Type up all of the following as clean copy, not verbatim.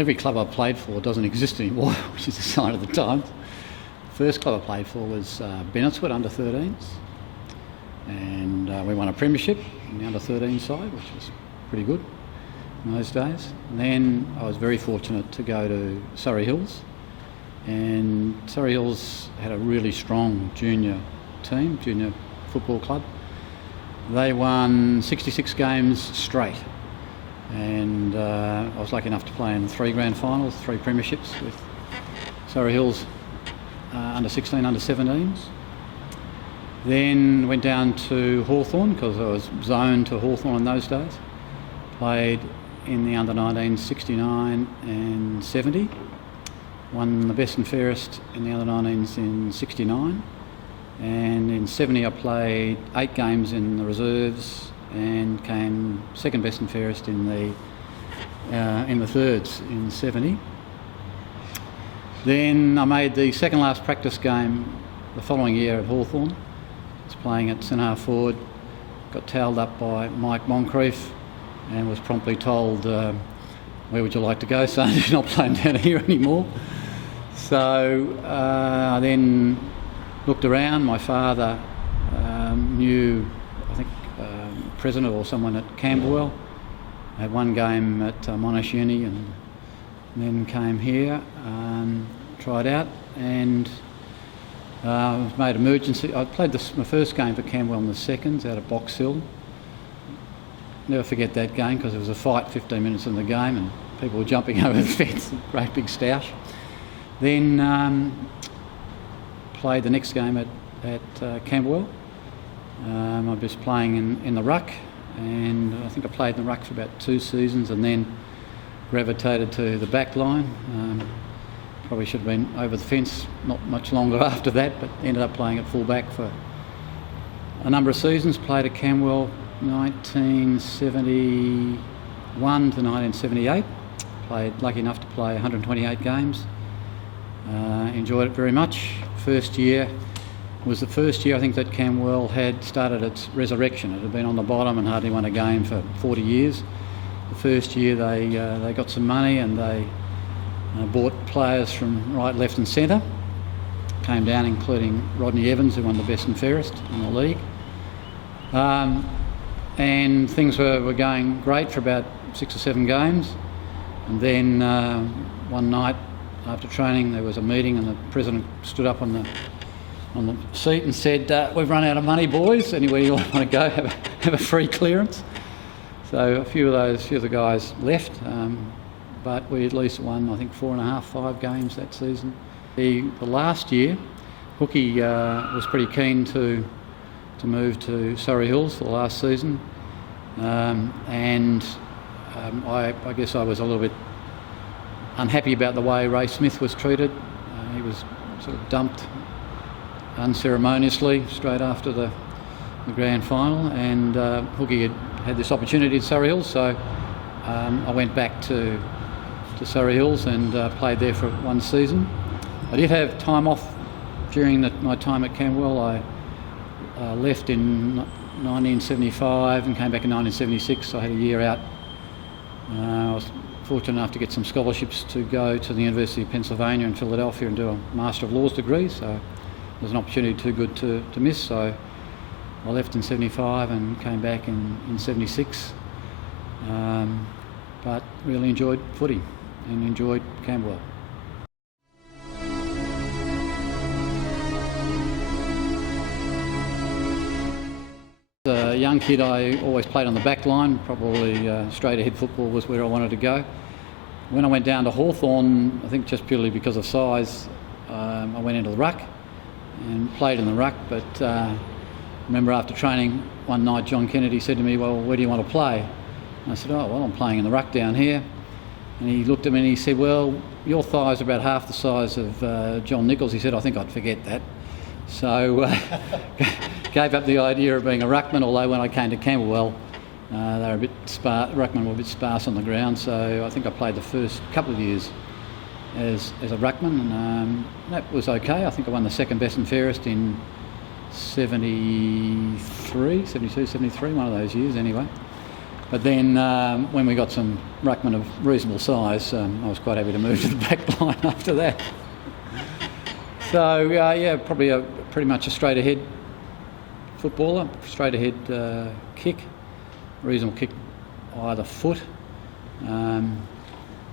every club I played for doesn't exist anymore, which is a sign of the times. The first club I played for was Bennett'swood under 13s, and we won a premiership in the under 13 side, which was pretty good in those days. And then I was very fortunate to go to Surrey Hills, and Surrey Hills had a really strong junior team, junior football club. They won 66 games straight, and I was lucky enough to play in 3 grand finals, 3 premierships with Surrey Hills under 16, under 17s. Then went down to Hawthorn because I was zoned to Hawthorn in those days. Played in the under 19s 69 and 70. Won the best and fairest in the under 19s in 69. And in 70 I played 8 games in the reserves and came second best and fairest in the thirds in 70. Then I made the second last practice game the following year at Hawthorn. I was playing at centre half forward, got towelled up by Mike Moncrief and was promptly told, where would you like to go, son? You're not playing down here anymore. So I then looked around. My father knew, I think, president or someone at Camberwell. I had 1 game at Monash Uni and then came here, tried out, and was made emergency. I played my first game for Camberwell in the seconds out of Box Hill. Never forget that game because there was a fight 15 minutes in the game and people were jumping over the fence, great big stoush. Then played the next game at Camberwell. I was playing in the ruck, and I think I played in the ruck for about 2 seasons and then gravitated to the back line. Probably should have been over the fence not much longer after that, but ended up playing at full back for a number of seasons. Played at Camberwell 1971 to 1978. Lucky enough to play 128 games. Enjoyed it very much. First year was the first year I think that Camberwell had started its resurrection. It had been on the bottom and hardly won a game for 40 years. The first year they got some money and they bought players from right, left and centre. Came down including Rodney Evans, who won the best and fairest in the league. And things were going great for about 6 or 7 games. And then one night after training there was a meeting and the president stood up on the seat and said, we've run out of money, boys. Anywhere you want to go, have a free clearance. So a few of the guys left, but we at least won, I think, 4.5, 5 games that season. The last year, Hookie was pretty keen to move to Surrey Hills for the last season, and I guess I was a little bit unhappy about the way Ray Smith was treated. He was sort of dumped unceremoniously straight after the grand final, and Hookie had this opportunity at Surrey Hills, so I went back to Surrey Hills and played there for 1 season. I did have time off during my time at Camberwell. I left in 1975 and came back in 1976, so I had a year out. I was fortunate enough to get some scholarships to go to the University of Pennsylvania in Philadelphia and do a Master of Laws degree, so it was an opportunity too good to miss. So I left in 75 and came back in 76, but really enjoyed footy and enjoyed Camberwell. As a young kid I always played on the back line, probably straight ahead football was where I wanted to go. When I went down to Hawthorn, I think just purely because of size, I went into the ruck and played in the ruck, but I remember after training one night John Kennedy said to me, well, where do you want to play? And I said, oh, well, I'm playing in the ruck down here. And he looked at me and he said, well, your thighs are about half the size of John Nichols. He said, I think I'd forget that. So gave up the idea of being a ruckman, although when I came to Camberwell, they were a bit ruckmen were a bit sparse on the ground, so I think I played the first couple of years as a ruckman, and that was okay. I think I won the second best and fairest in 72, 73, one of those years anyway. But then when we got some ruckmen of reasonable size, I was quite happy to move to the back line after that. So yeah, probably pretty much a straight ahead footballer, straight ahead kick, reasonable kick either foot. I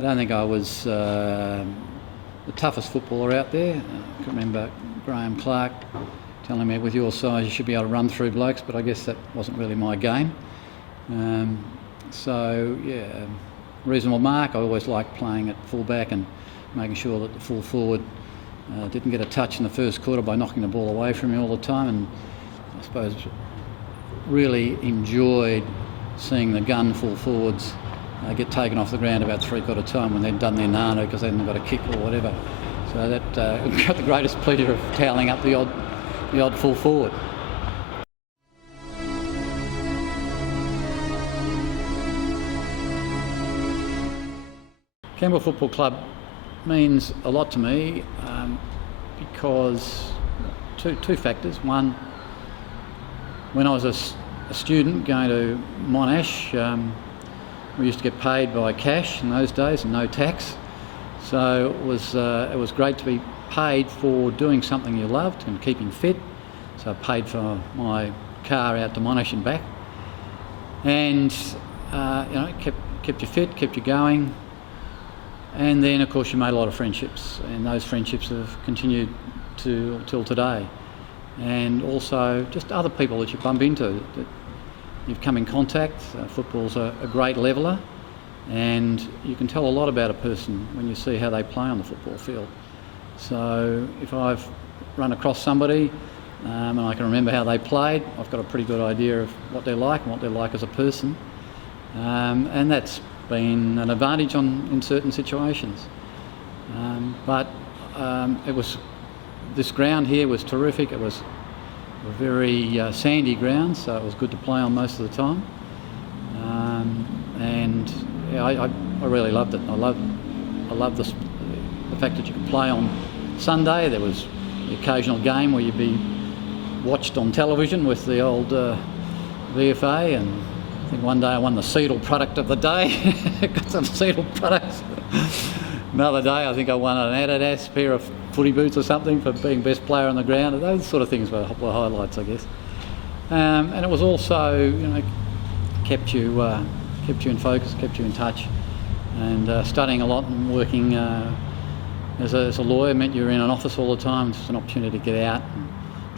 don't think I was the toughest footballer out there. I can remember Graham Clark telling me, with your size you should be able to run through blokes, but I guess that wasn't really my game. So yeah, reasonable mark. I always liked playing at full back and making sure that the full forward didn't get a touch in the first quarter by knocking the ball away from me all the time, and I suppose really enjoyed seeing the gun full forwards get taken off the ground about three-quarter time when they'd done their nano because they hadn't got a kick or whatever. So that got the greatest pleasure of toweling up the odd full forward. Camberwell Football Club means a lot to me because two factors. One, when I was a student going to Monash, we used to get paid by cash in those days and no tax. So it was great to be paid for doing something you loved and keeping fit. So I paid for my car out to Monash and back, and kept you fit, kept you going. And then, of course, you made a lot of friendships, and those friendships have continued till today. And also just other people that you bump into that you've come in contact. Football's a great leveller, and you can tell a lot about a person when you see how they play on the football field. So if I've run across somebody and I can remember how they played, I've got a pretty good idea of what they're like and what they're like as a person. And that's been an advantage in certain situations. But this ground here was terrific. It was a very sandy ground, so it was good to play on most of the time. And yeah, I really loved it. I loved the fact that you could play on Sunday. There was the occasional game where you'd be watched on television with the old VFA, and I think one day I won the Seedle product of the day. Got some Seedle products. Another day I think I won an Adidas pair of footy boots or something for being best player on the ground. Those sort of things were highlights, I guess. And it was also, kept you in focus, kept you in touch, and studying a lot and working as a lawyer meant you were in an office all the time. It's just an opportunity to get out and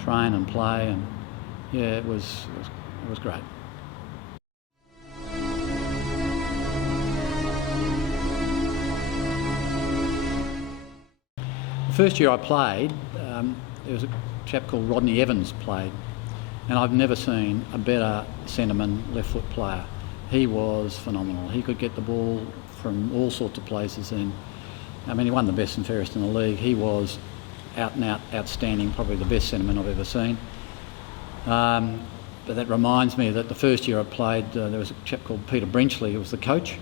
train and play, and yeah, it was great. The first year I played, there was a chap called Rodney Evans played, and I've never seen a better centreman left foot player. He was phenomenal. He could get the ball from all sorts of places, and he won the best and fairest in the league. He was out and out outstanding, probably the best centreman I've ever seen. But that reminds me that the first year I played, there was a chap called Peter Brenchley who was the coach,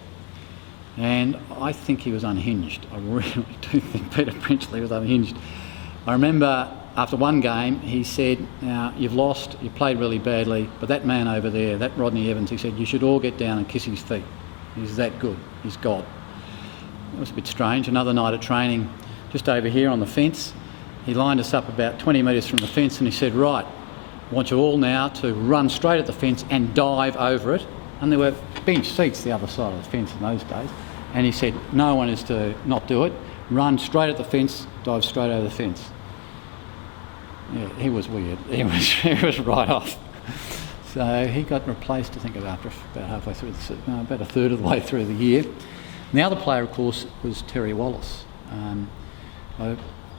and I think he was unhinged. I really do think Peter Brenchley was unhinged. I remember after one game he said, "Now you've lost, you played really badly, but that man over there, that Rodney Evans," he said, "you should all get down and kiss his feet. He's that good. He's God." It was a bit strange. Another night at training, just over here on the fence, he lined us up about 20 metres from the fence and he said, "Right, I want you all now to run straight at the fence and dive over it." And there were bench seats the other side of the fence in those days. And he said, "No one is to not do it. Run straight at the fence, dive straight over the fence." Yeah, he was weird. He was right off. So he got replaced, I think, after about halfway through, about a third of the way through the year. And the other player, of course, was Terry Wallace.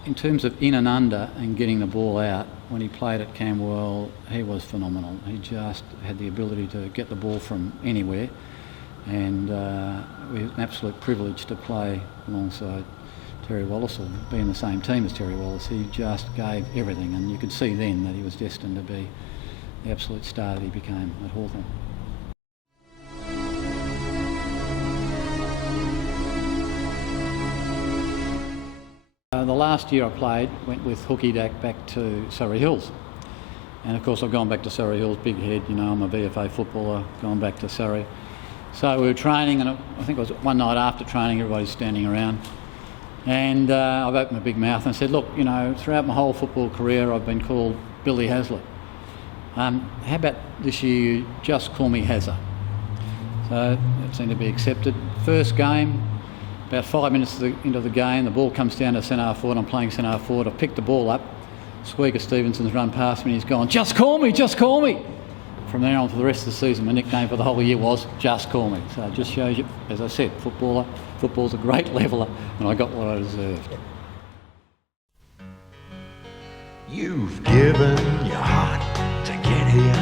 In terms of in and under and getting the ball out, when he played at Camberwell, he was phenomenal. He just had the ability to get the ball from anywhere, and it was an absolute privilege to play alongside Terry Wallace or be in the same team as Terry Wallace. He just gave everything, and you could see then that he was destined to be the absolute star that he became at Hawthorn. The last year I played, went with Hookie Dack back to Surrey Hills. And of course I've gone back to Surrey Hills, big head, I'm a VFA footballer, gone back to Surrey. So we were training, and I think it was one night after training, everybody's standing around. And I've opened my big mouth and said, look, you know, throughout my whole football career I've been called Billy Hazlett. How about this year you just call me Hazza? So it seemed to be accepted. First game, about 5 minutes into the game, the ball comes down to centre forward. I'm playing centre forward. I picked the ball up. Squeaker Stevenson's run past me and he's gone, just call me, just call me. From then on for the rest of the season, my nickname for the whole year was Just Call Me. So it just shows you, as I said, football's a great leveller, and I got what I deserved. You've given your heart to get here,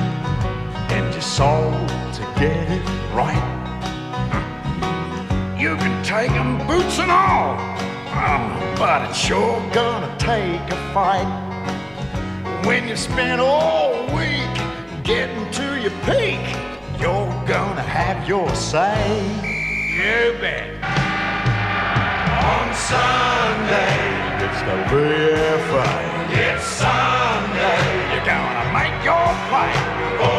and your soul to get it right. You can take 'em boots and all, but it's sure gonna take a fight. When you spend all week getting to your peak, you're gonna have your say. You bet. On Sunday, it's gonna be a fight. It's Sunday, you're gonna make your fight.